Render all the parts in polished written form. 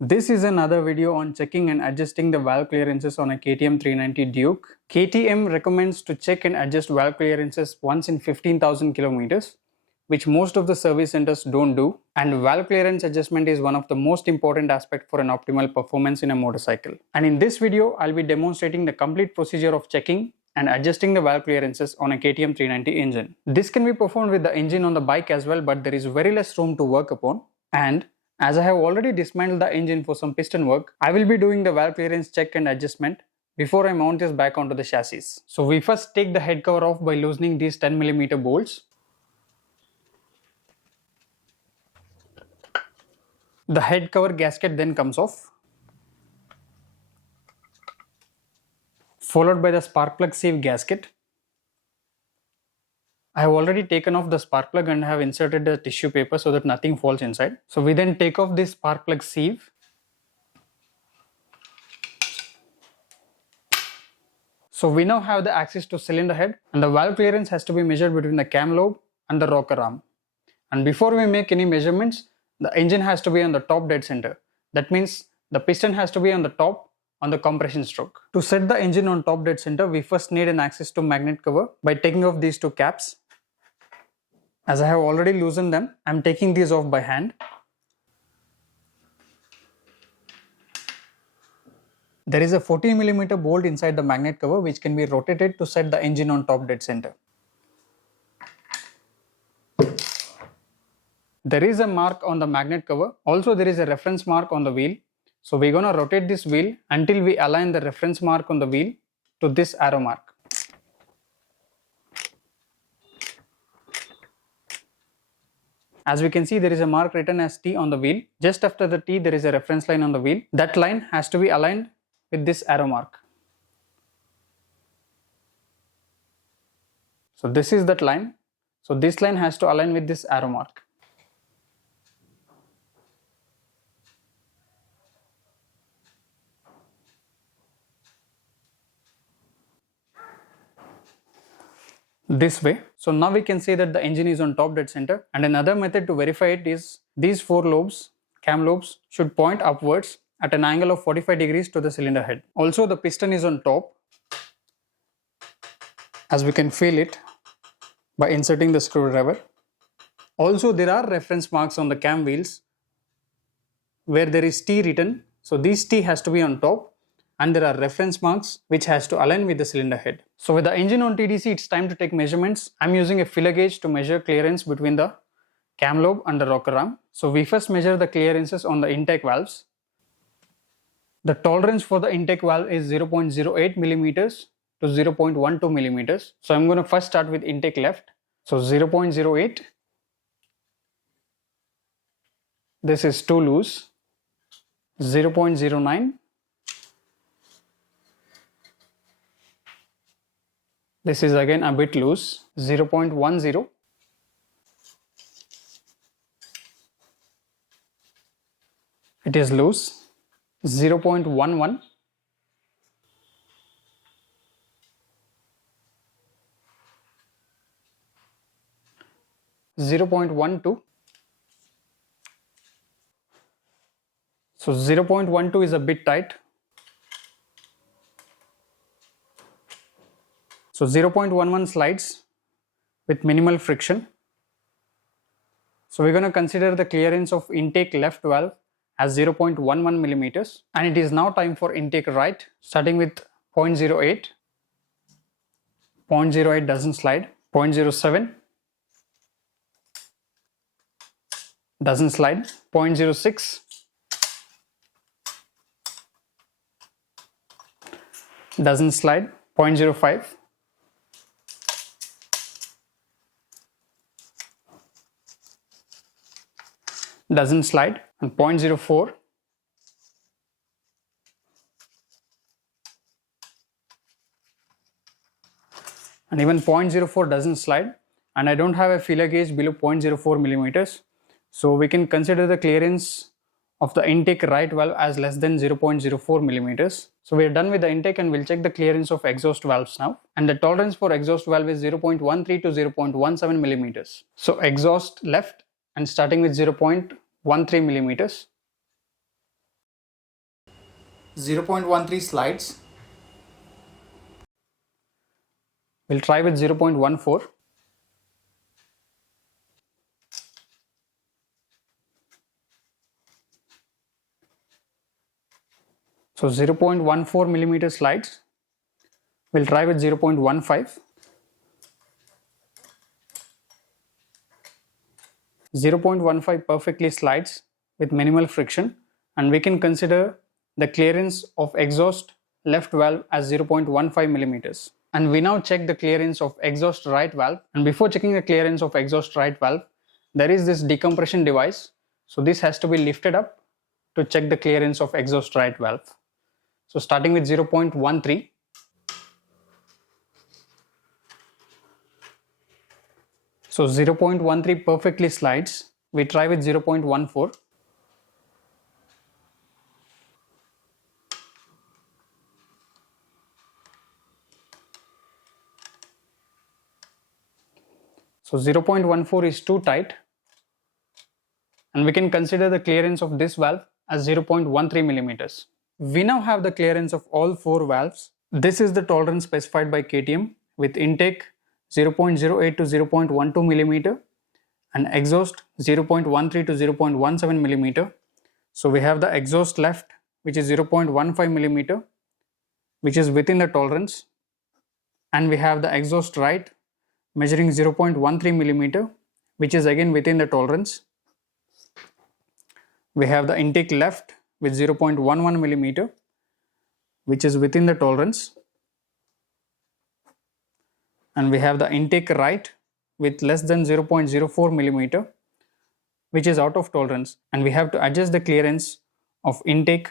This is another video on checking and adjusting the valve clearances on a KTM 390 Duke. KTM recommends to check and adjust valve clearances once in 15,000 kilometers, which most of the service centers don't do, and valve clearance adjustment is one of the most important aspects for an optimal performance in a motorcycle. And in this video, I'll be demonstrating the complete procedure of checking and adjusting the valve clearances on a KTM 390 engine. This can be performed with the engine on the bike as well, but there is very less room to work upon. And as I have already dismantled the engine for some piston work, I will be doing the valve clearance check and adjustment before I mount this back onto the chassis. So we first take the head cover off by loosening these 10mm bolts. The head cover gasket then comes off, followed by the spark plug sieve gasket. I have already taken off the spark plug and have inserted the tissue paper so that nothing falls inside. So we then take off this spark plug sieve. So we now have the access to cylinder head, and the valve clearance has to be measured between the cam lobe and the rocker arm. And before we make any measurements, the engine has to be on the top dead center. That means the piston has to be on the top on the compression stroke. To set the engine on top dead center, we first need an access to magnet cover by taking off these two caps. As I have already loosened them, I am taking these off by hand. There is a 40mm bolt inside the magnet cover which can be rotated to set the engine on top dead center. There is a mark on the magnet cover. Also there is a reference mark on the wheel. So we're gonna rotate this wheel until we align the reference mark on the wheel to this arrow mark. As we can see, there is a mark written as T on the wheel. Just after the T, there is a reference line on the wheel. That line has to be aligned with this arrow mark. So this is that line. So this line has to align with this arrow mark. This way. So now we can say that the engine is on top dead center, and another method to verify it is these four lobes, cam lobes, should point upwards at an angle of 45 degrees to the cylinder head. Also the piston is on top, as we can feel it by inserting the screwdriver. Also there are reference marks on the cam wheels where there is T written. So this T has to be on top, and there are reference marks which has to align with the cylinder head. So with the engine on TDC, it's time to take measurements. I'm using a filler gauge to measure clearance between the cam lobe and the rocker arm. So we first measure the clearances on the intake valves. The tolerance for the intake valve is 0.08 millimeters to 0.12 millimeters. So I'm going to first start with intake left. So 0.08. This is too loose. 0.09. This is again a bit loose. 0.10. It is loose. 0.11. 0.12. So 0.12 is a bit tight. So 0.11 slides with minimal friction. So we're going to consider the clearance of intake left valve as 0.11 millimeters, and it is now time for intake right, starting with 0.08. 0.08 doesn't slide. 0.07 doesn't slide. 0.06 doesn't slide. 0.05 doesn't slide, and 0.04 and even 0.04 doesn't slide, and I don't have a feeler gauge below 0.04 millimeters. So we can consider the clearance of the intake right valve as less than 0.04 millimeters. So we are done with the intake, and we'll check the clearance of exhaust valves now. And the tolerance for exhaust valve is 0.13 to 0.17 millimeters. So exhaust left, and starting with 0.13 millimeters. 0.13 slides. We'll try with 0.14. So 0.14 millimeter slides. We'll try with 0.15. 0.15 perfectly slides with minimal friction, and we can consider the clearance of exhaust left valve as 0.15 millimeters. And we now check the clearance of exhaust right valve, and before checking the clearance of exhaust right valve, there is this decompression device. So this has to be lifted up to check the clearance of exhaust right valve. So starting with 0.13. So 0.13 perfectly slides. We try with 0.14. So 0.14 is too tight, and we can consider the clearance of this valve as 0.13 millimeters. We now have the clearance of all 4 valves. This is the tolerance specified by KTM with intake 0.08 to 0.12 millimeter and exhaust 0.13 to 0.17 millimeter. So we have the exhaust left, which is 0.15 millimeter, which is within the tolerance, and we have the exhaust right measuring 0.13 millimeter, which is again within the tolerance. We have the intake left with 0.11 millimeter, which is within the tolerance, and we have the intake right with less than 0.04 millimeter, which is out of tolerance, and we have to adjust the clearance of intake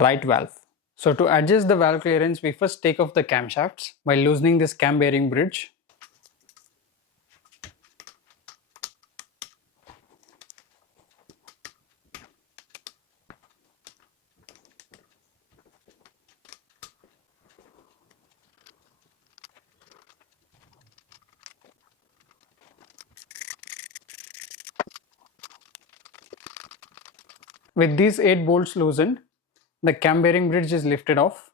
right valve. So to adjust the valve clearance, we first take off the camshafts by loosening this cam bearing bridge. With these 8 bolts loosened, the cam bearing bridge is lifted off.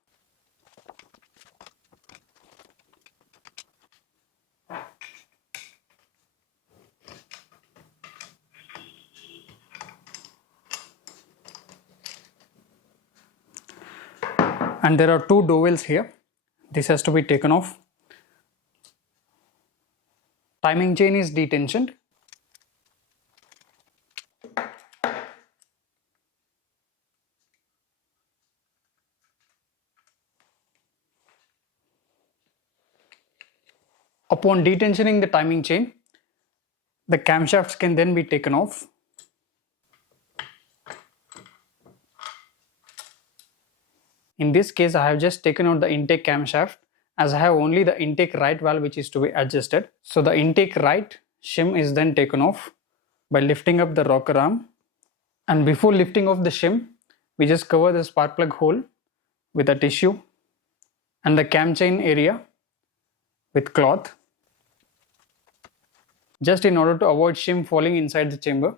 And there are 2 dowels here. This has to be taken off. Timing chain is detensioned. Upon detensioning the timing chain, the camshafts can then be taken off. In this case, I have just taken out the intake camshaft, as I have only the intake right valve which is to be adjusted. So the intake right shim is then taken off by lifting up the rocker arm. And before lifting off the shim, we just cover the spark plug hole with a tissue and the cam chain area with cloth, just in order to avoid shim falling inside the chamber.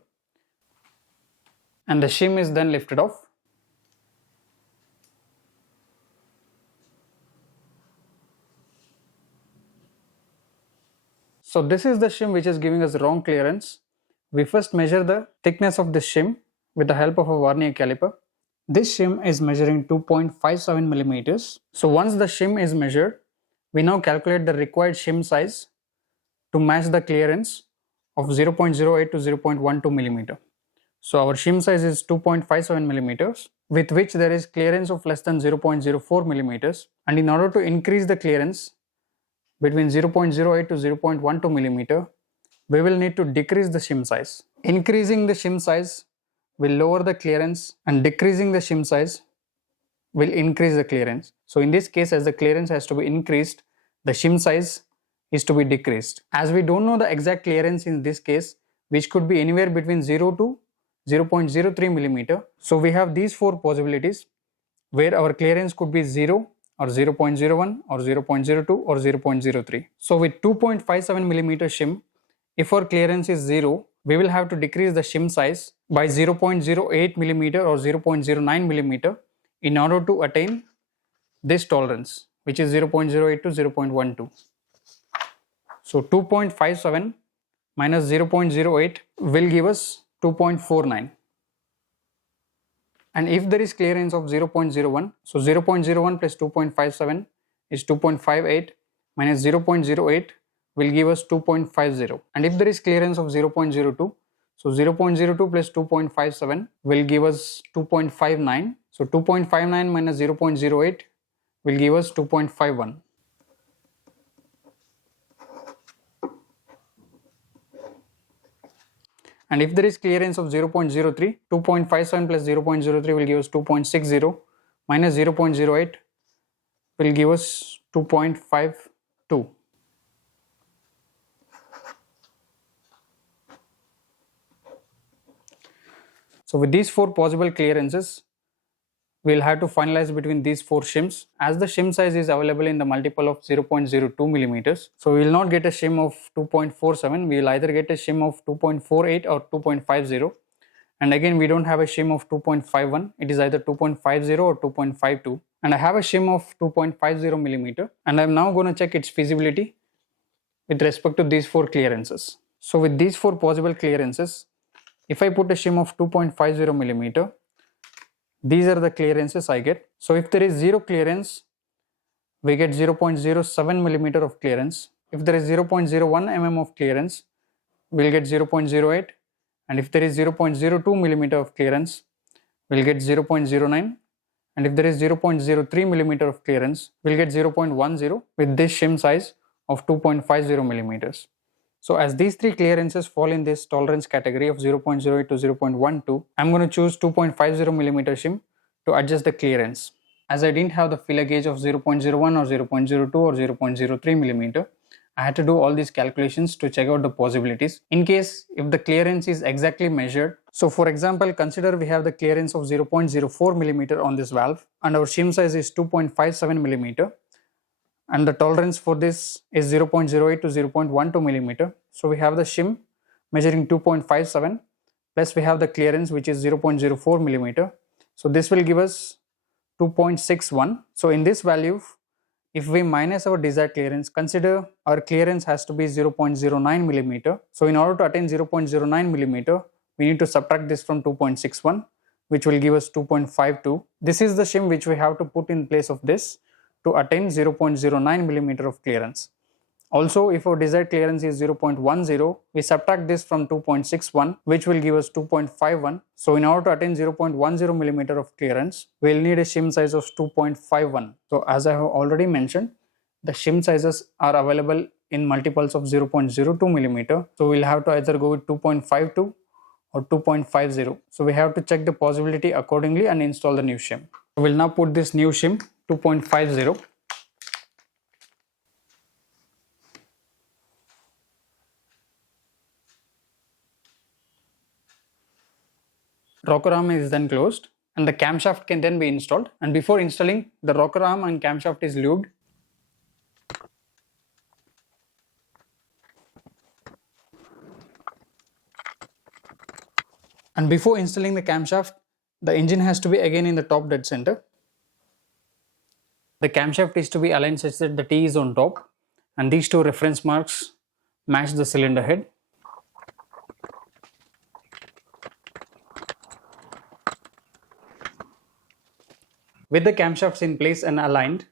And the shim is then lifted off. So this is the shim which is giving us wrong clearance. We first measure the thickness of the shim with the help of a vernier caliper. This shim is measuring 2.57 millimeters. So once the shim is measured, we now calculate the required shim size to match the clearance of 0.08 to 0.12 millimeter. So our shim size is 2.57 millimeters, with which there is clearance of less than 0.04 millimeters. And in order to increase the clearance between 0.08 to 0.12 millimeter, we will need to decrease the shim size. Increasing the shim size will lower the clearance, and decreasing the shim size will increase the clearance. So in this case, as the clearance has to be increased, the shim size is to be decreased. As we don't know the exact clearance in this case, which could be anywhere between 0 to 0.03 millimeter. So we have these 4 possibilities where our clearance could be 0 or 0.01 or 0.02 or 0.03. So with 2.57 millimeter shim, if our clearance is 0, we will have to decrease the shim size by 0.08 millimeter or 0.09 millimeter in order to attain this tolerance, which is 0.08 to 0.12. So 2.57 minus 0.08 will give us 2.49. And if there is clearance of 0.01, so 0.01 plus 2.57 is 2.58 minus 0.08 will give us 2.50. And if there is clearance of 0.02, so 0.02 plus 2.57 will give us 2.59. So 2.59 minus 0.08 will give us 2.51. And if there is clearance of 0.03, 2.57 plus 0.03 will give us 2.60 minus 0.08 will give us 2.52. So with these four possible clearances, we will have to finalize between these four shims. As the shim size is available in the multiple of 0.02 millimeters, so we will not get a shim of 2.47, we will either get a shim of 2.48 or 2.50. And again, we don't have a shim of 2.51, it is either 2.50 or 2.52. And I have a shim of 2.50 millimeter, and I am now going to check its feasibility with respect to these four clearances. So with these four possible clearances, if I put a shim of 2.50 millimeter, these are the clearances I get. So if there is zero clearance, we get 0.07 millimeter of clearance. If there is 0.01 mm of clearance, we will get 0.08. And if there is 0.02 millimeter of clearance, we will get 0.09. And if there is 0.03 millimeter of clearance, we will get 0.10 with this shim size of 2.50 millimeters. So as these three clearances fall in this tolerance category of 0.08 to 0.12, I'm going to choose 2.50 millimeter shim to adjust the clearance. As I didn't have the filler gauge of 0.01 or 0.02 or 0.03 millimeter, I had to do all these calculations to check out the possibilities in case if the clearance is exactly measured. So for example, consider we have the clearance of 0.04 millimeter on this valve and our shim size is 2.57 millimeter. And the tolerance for this is 0.08 to 0.12 millimeter. So we have the shim measuring 2.57 plus we have the clearance which is 0.04 millimeter. So this will give us 2.61. So in this value, if we minus our desired clearance, consider our clearance has to be 0.09 millimeter. So in order to attain 0.09 millimeter, we need to subtract this from 2.61, which will give us 2.52. This is the shim which we have to put in place of this to attain 0.09 millimeter of clearance. Also, if our desired clearance is 0.10, we subtract this from 2.61, which will give us 2.51. So in order to attain 0.10 millimeter of clearance, we will need a shim size of 2.51. So as I have already mentioned, the shim sizes are available in multiples of 0.02 millimeter. So we'll have to either go with 2.52 or 2.50. So we have to check the possibility accordingly and install the new shim. We'll now put this new shim 2.50. Rocker arm is then closed and the camshaft can then be installed, and before installing, the rocker arm and camshaft is lubed. And before installing the camshaft, the engine has to be again in the top dead center. The camshaft is to be aligned such that the T is on top and these two reference marks match the cylinder head. With the camshafts in place and aligned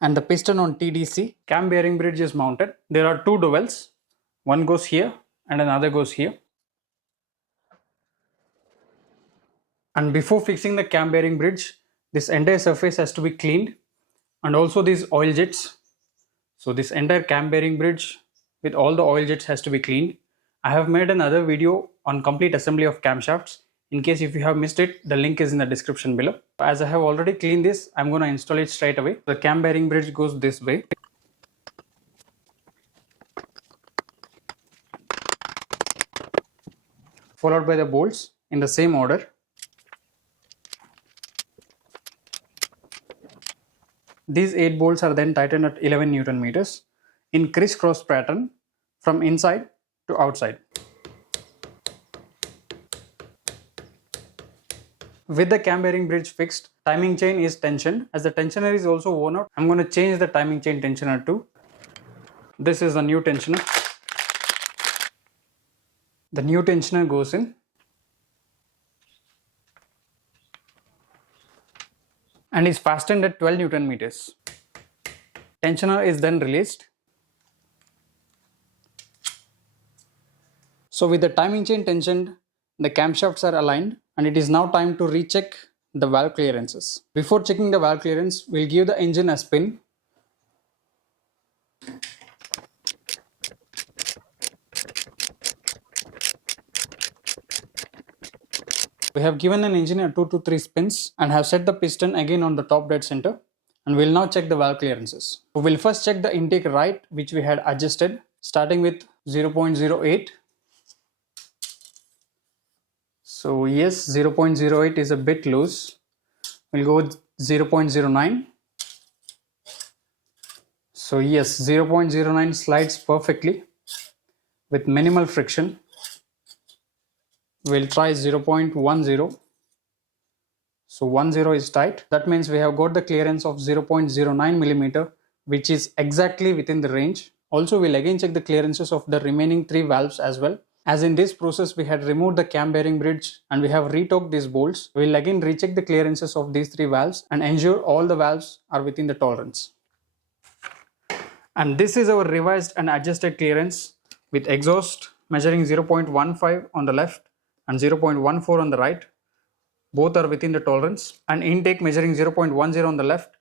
and the piston on TDC, cam bearing bridge is mounted. There are two dowels, one goes here and another goes here. And before fixing the cam bearing bridge, this entire surface has to be cleaned, and also these oil jets. So this entire cam bearing bridge with all the oil jets has to be cleaned. I have made another video on complete assembly of camshafts. In case if you have missed it, the link is in the description below. As I have already cleaned this, I'm going to install it straight away. The cam bearing bridge goes this way. Followed by the bolts in the same order. These 8 bolts are then tightened at 11 Newton meters in crisscross pattern from inside to outside. With the cam bearing bridge fixed, timing chain is tensioned. As the tensioner is also worn out, I'm going to change the timing chain tensioner too. This is the new tensioner. The new tensioner goes in and is fastened at 12 Newton meters. Tensioner is then released. So with the timing chain tensioned, the camshafts are aligned and it is now time to recheck the valve clearances. Before checking the valve clearance, we'll give the engine a spin. We have given an engine a 2 to 3 spins and have set the piston again on the top dead center, and we'll now check the valve clearances. We will first check the intake right, which we had adjusted, starting with 0.08. So yes, 0.08 is a bit loose. We'll go with 0.09. So yes, 0.09 slides perfectly with minimal friction. We'll try 0.10. So 10 is tight. That means we have got the clearance of 0.09 millimeter, which is exactly within the range. Also, we'll again check the clearances of the remaining 3 valves as well. As in this process, we had removed the cam bearing bridge and we have retorqued these bolts. We'll again recheck the clearances of these 3 valves and ensure all the valves are within the tolerance. And this is our revised and adjusted clearance with exhaust measuring 0.15 on the left and 0.14 on the right. Both are within the tolerance, and intake measuring 0.10 on the left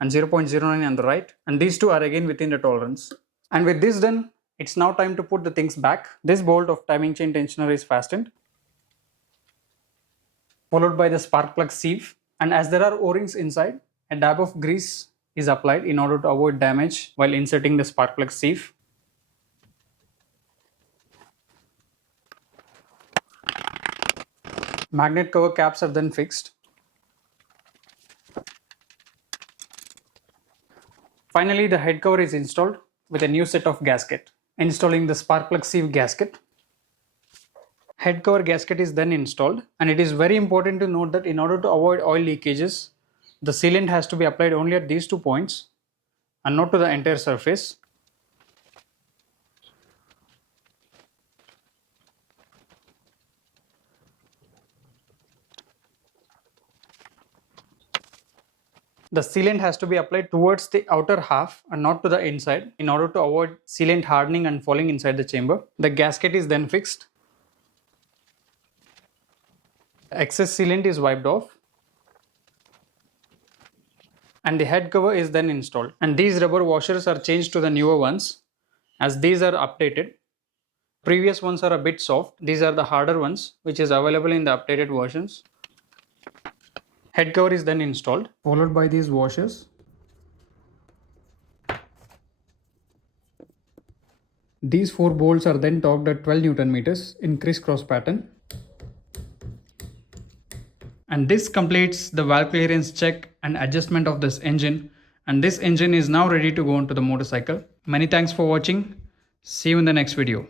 and 0.09 on the right, and these two are again within the tolerance. And with this done, it's now time to put the things back. This bolt of timing chain tensioner is fastened, followed by the spark plug sieve, and as there are O-rings inside, a dab of grease is applied in order to avoid damage while inserting the spark plug sieve. Magnet cover caps are then fixed. Finally, the head cover is installed with a new set of gasket. Installing the spark plug sieve gasket. Head cover gasket is then installed, and it is very important to note that in order to avoid oil leakages, the sealant has to be applied only at these 2 points and not to the entire surface. The sealant has to be applied towards the outer half and not to the inside in order to avoid sealant hardening and falling inside the chamber. The gasket is then fixed. Excess sealant is wiped off. And the head cover is then installed. And these rubber washers are changed to the newer ones as these are updated. Previous ones are a bit soft. These are the harder ones which is available in the updated versions. Head cover is then installed, followed by these washers. These 4 bolts are then torqued at 12 Newton meters in crisscross pattern. And this completes the valve clearance check and adjustment of this engine. And this engine is now ready to go onto the motorcycle. Many thanks for watching. See you in the next video.